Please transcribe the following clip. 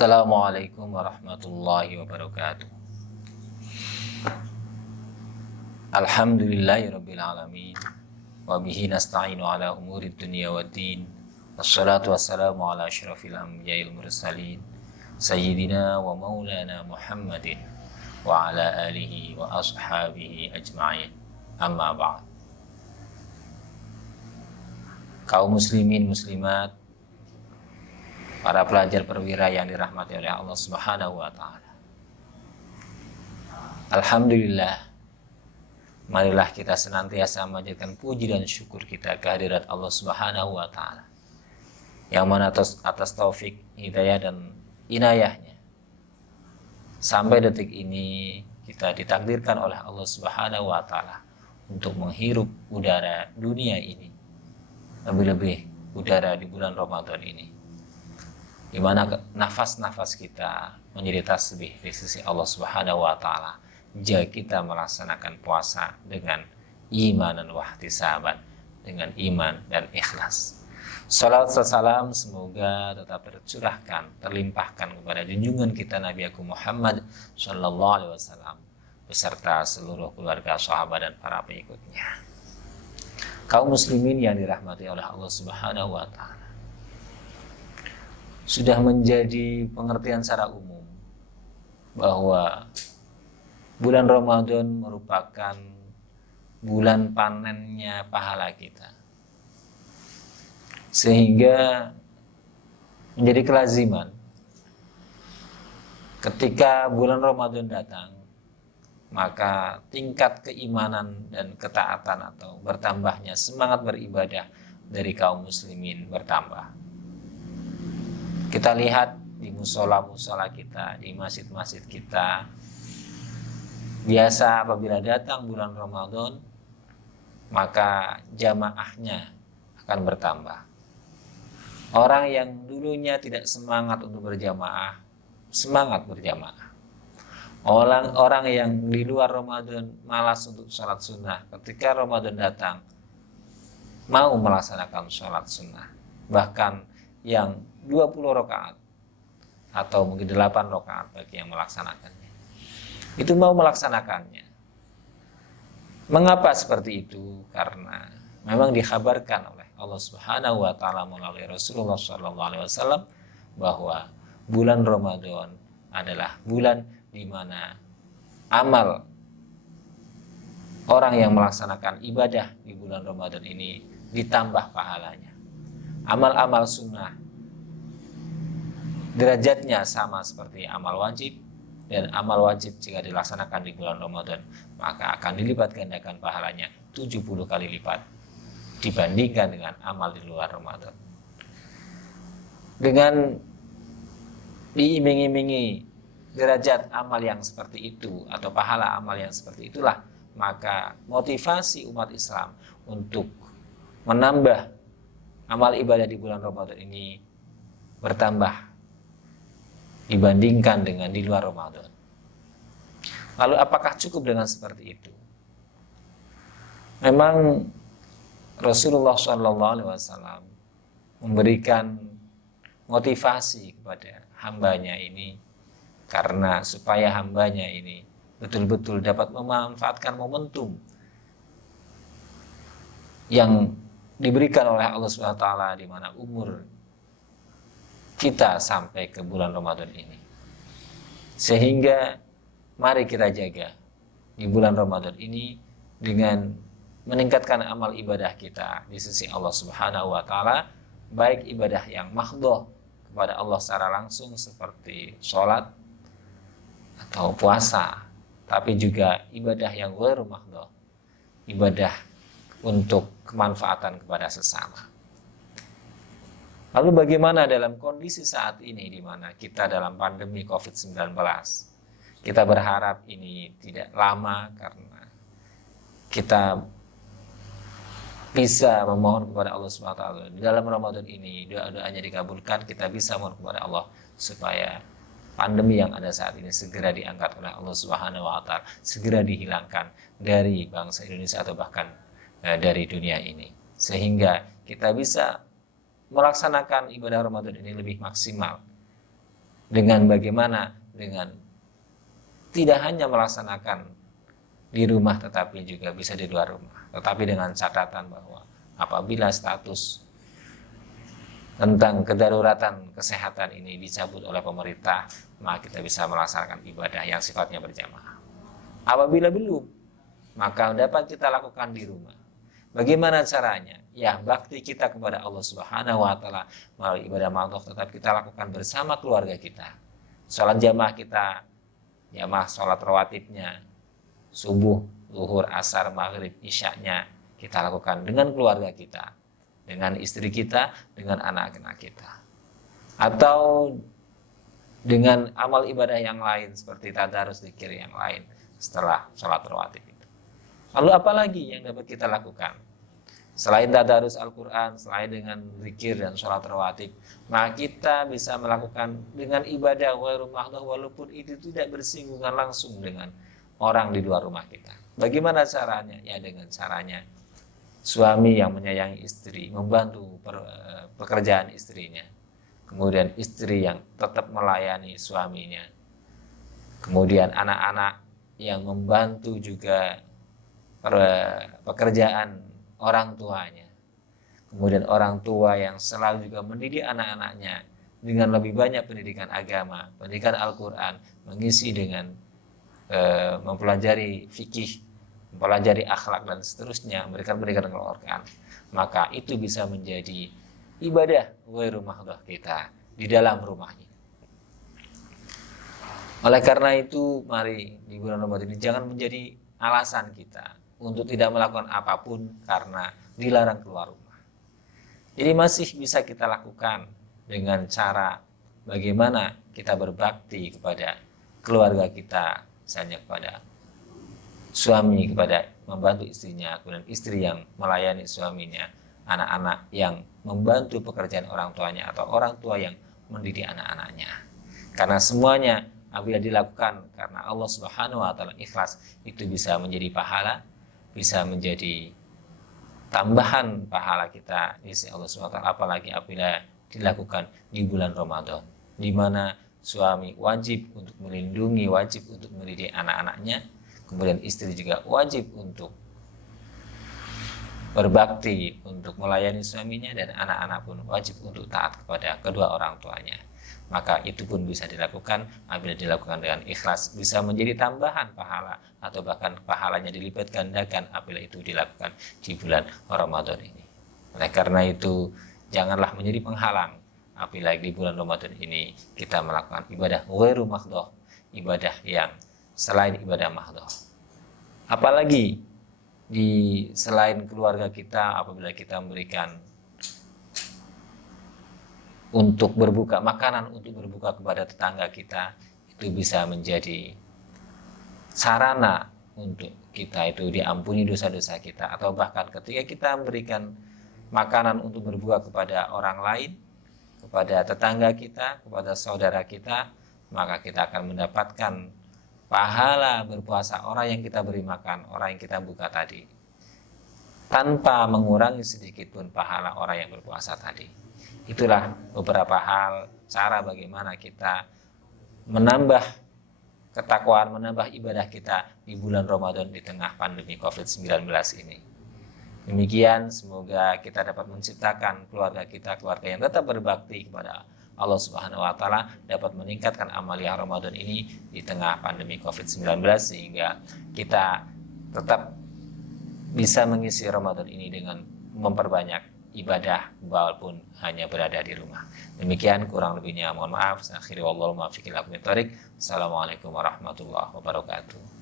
Assalamualaikum warahmatullahi wabarakatuh. Alhamdulillahirabbil alamin wa bihi nasta'inu ala umurid dunya waddin. Wassalatu wassalamu ala asyrafil anbiya'il mursalin sayyidina wa maulana Muhammadin wa ala alihi wa ashabihi ajma'in. Amma ba'd. Kaum muslimin muslimat, para pelajar perwira yang dirahmati oleh Allah Subhanahu wa taala. Alhamdulillah, marilah kita senantiasa memanjatkan puji dan syukur kita kehadirat Allah Subhanahu wa taala. Yang mana atas taufik, hidayah dan inayahnya sampai detik ini kita ditakdirkan oleh Allah Subhanahu wa taala untuk menghirup udara dunia ini. Lebih-lebih udara di bulan Ramadan ini, di mana nafas-nafas kita menjadi tasbih di sisi Allah Subhanahu wa taala jika kita melaksanakan puasa dengan iman dan wahtisaban, dengan iman dan ikhlas. Salawat dan salam semoga tetap tercurahkan, terlimpahkan kepada junjungan kita Nabi Agung Muhammad sallallahu alaihi wasallam beserta seluruh keluarga, sahabat dan para pengikutnya. Kaum muslimin yang dirahmati oleh Allah Subhanahu wa taala, sudah menjadi pengertian secara umum bahwa bulan Ramadan merupakan bulan panennya pahala kita. Sehingga menjadi kelaziman ketika bulan Ramadan datang, maka tingkat keimanan dan ketaatan atau bertambahnya semangat beribadah dari kaum muslimin bertambah. Kita lihat di musola-musola kita, di masjid-masjid kita, biasa apabila datang bulan Ramadan, maka jamaahnya akan bertambah. Orang yang dulunya tidak semangat untuk berjamaah, semangat berjamaah. Orang yang di luar Ramadan malas untuk sholat sunnah, ketika Ramadan datang, mau melaksanakan sholat sunnah. Bahkan yang 20 rakaat atau mungkin 8 rakaat bagi yang melaksanakannya, itu mau melaksanakannya. Mengapa seperti itu? Karena memang dikhabarkan oleh Allah Subhanahu wa taala melalui Rasulullah sallallahu alaihi wasallam bahwa bulan Ramadan adalah bulan di mana amal orang yang melaksanakan ibadah di bulan Ramadan ini ditambah pahalanya. Amal-amal sunnah derajatnya sama seperti amal wajib, dan amal wajib jika dilaksanakan di bulan Ramadan maka akan dilipat gandakan pahalanya 70 kali lipat dibandingkan dengan amal di luar Ramadan. Dengan diiming-imingi derajat amal yang seperti itu atau pahala amal yang seperti itulah, maka motivasi umat Islam untuk menambah amal ibadah di bulan Ramadan ini bertambah dibandingkan dengan di luar Ramadan. Lalu apakah cukup dengan seperti itu? Memang Rasulullah SAW memberikan motivasi kepada hambanya ini karena supaya hambanya ini betul-betul dapat memanfaatkan momentum yang diberikan oleh Allah SWT di mana umur kita sampai ke bulan Ramadan ini. Sehingga mari kita jaga di bulan Ramadan ini dengan meningkatkan amal ibadah kita di sisi Allah Subhanahu wa taala, baik ibadah yang mahdhah kepada Allah secara langsung seperti sholat atau puasa, tapi juga ibadah yang ghairu mahdhah, ibadah untuk kemanfaatan kepada sesama. Lalu bagaimana dalam kondisi saat ini di mana kita dalam pandemi COVID-19? Kita berharap ini tidak lama karena kita bisa memohon kepada Allah SWT. Di dalam Ramadan ini doa-doanya dikabulkan, kita bisa mohon kepada Allah supaya pandemi yang ada saat ini segera diangkat oleh Allah SWT, segera dihilangkan dari bangsa Indonesia atau bahkan dari dunia ini. Sehingga kita bisa melaksanakan ibadah Ramadan ini lebih maksimal Dengan bagaimana? Dengan tidak hanya melaksanakan di rumah tetapi juga bisa di luar rumah. Tetapi dengan catatan bahwa apabila status tentang kedaruratan kesehatan ini dicabut oleh pemerintah, maka kita bisa melaksanakan ibadah yang sifatnya berjamaah. Apabila belum, maka dapat kita lakukan di rumah. Bagaimana caranya? Ya, bakti kita kepada Allah Subhanahu wa taala melalui ibadah maghrib tetap kita lakukan bersama keluarga kita. Salat jamaah kita, jamaah salat rawatibnya, subuh, zuhur, asar, maghrib, isyaknya kita lakukan dengan keluarga kita, dengan istri kita, dengan anak-anak kita. Atau dengan amal ibadah yang lain seperti tadarus, zikir yang lain setelah salat rawatib itu. Lalu apalagi yang dapat kita lakukan? Selain tadarus Al-Quran, selain dengan zikir dan sholat rawatib, maka kita bisa melakukan dengan ibadah ghairu mahdhah walaupun itu tidak bersinggungan langsung dengan orang di luar rumah kita. Bagaimana caranya? Ya dengan caranya suami yang menyayangi istri, membantu pekerjaan istrinya. Kemudian istri yang tetap melayani suaminya. Kemudian anak-anak yang membantu juga pekerjaan orang tuanya. Kemudian orang tua yang selalu juga mendidik anak-anaknya dengan lebih banyak pendidikan agama, pendidikan Al-Quran, mengisi dengan mempelajari fikih, mempelajari akhlak dan seterusnya, memberikan pendidikan Al-Quran. Maka itu bisa menjadi ibadah ghairu mahdhah kita di dalam rumah ini. Oleh karena itu, mari di bulan Ramadan ini jangan menjadi alasan kita untuk tidak melakukan apapun karena dilarang keluar rumah. Jadi masih bisa kita lakukan dengan cara bagaimana kita berbakti kepada keluarga kita, misalnya kepada suami, kepada membantu istrinya, kemudian istri yang melayani suaminya, anak-anak yang membantu pekerjaan orang tuanya, atau orang tua yang mendidik anak-anaknya. Karena semuanya apabila dilakukan karena Allah Subhanahu wa taala ikhlas, itu bisa menjadi pahala, bisa menjadi tambahan pahala kita di sisi Allah SWT, apalagi apabila dilakukan di bulan Ramadan, di mana suami wajib untuk melindungi, wajib untuk mendidik anak-anaknya, kemudian istri juga wajib untuk berbakti, untuk melayani suaminya, dan anak-anak pun wajib untuk taat kepada kedua orang tuanya. Maka itu pun bisa dilakukan apabila dilakukan dengan ikhlas, bisa menjadi tambahan pahala atau bahkan pahalanya dilipat gandakan apabila itu dilakukan di bulan Ramadan ini. Oleh karena itu, janganlah menjadi penghalang apabila di bulan Ramadan ini kita melakukan ibadah ghairu mahdhah, ibadah yang selain ibadah mahdhah. Apalagi di selain keluarga kita, apabila kita memberikan untuk berbuka, makanan untuk berbuka kepada tetangga kita, itu bisa menjadi sarana untuk kita itu diampuni dosa-dosa kita. Atau bahkan ketika kita memberikan makanan untuk berbuka kepada orang lain, kepada tetangga kita, kepada saudara kita, maka kita akan mendapatkan pahala berpuasa orang yang kita beri makan, orang yang kita buka tadi, tanpa mengurangi sedikit pun pahala orang yang berpuasa tadi. Itulah beberapa hal, cara bagaimana kita menambah ketakwaan, menambah ibadah kita di bulan Ramadan di tengah pandemi COVID-19 ini. Demikian, semoga kita dapat menciptakan keluarga kita, keluarga yang tetap berbakti kepada Allah Subhanahu wa taala, dapat meningkatkan amaliyah Ramadan ini di tengah pandemi COVID-19, sehingga kita tetap bisa mengisi Ramadan ini dengan memperbanyak ibadah walaupun hanya berada di rumah. Demikian, kurang lebihnya mohon maaf. Akhiri wallahu muwaffiq ila aqwamit thoriq. Assalamualaikum warahmatullahi wabarakatuh.